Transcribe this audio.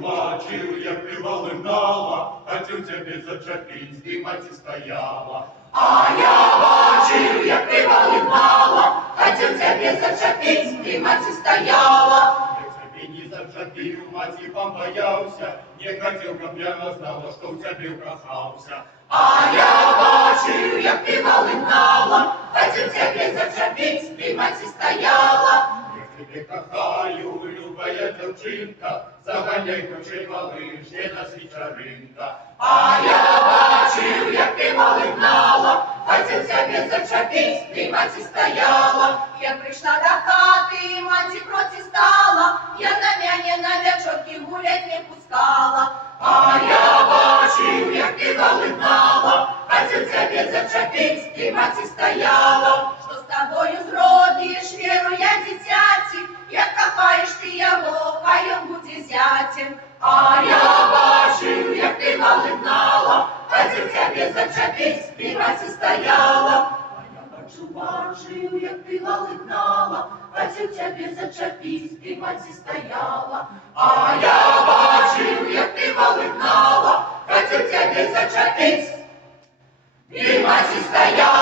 Бачив, як ти линала, а тютя без Очапінській маці стояла. А я бачив, як ти линала, а тютя без Очапінській маці стояла. Не зачапів, маці побоявся, не хотів, щоб я знала, що в тебе кохався. А я бачив, як ти линала, а тютя без Очапінській маці стояла. Тебе кохаю, любая дівчинка, заганяй хоче малиш, є нас вечеринка. А я бачив, як ти линала, хотівся без Очапінській маці стояла. Я прийшла до хати, маці проти стала, я на мяне на вечорки гулять не пускала. А я бачив, як ти линала, хотівся без Очапінській маці стояла. Що з тобою зробиш, віру я дитяті, як кохаєш ти його, хай він буде зятем. А я бачив, як ти линала, хотівся без Очапінській маці стояла. Бачив, як ти линала, хотівся без Очапінській маці стояла. А я бачив, як ти линала, хотівся без Очапінській маці стояла.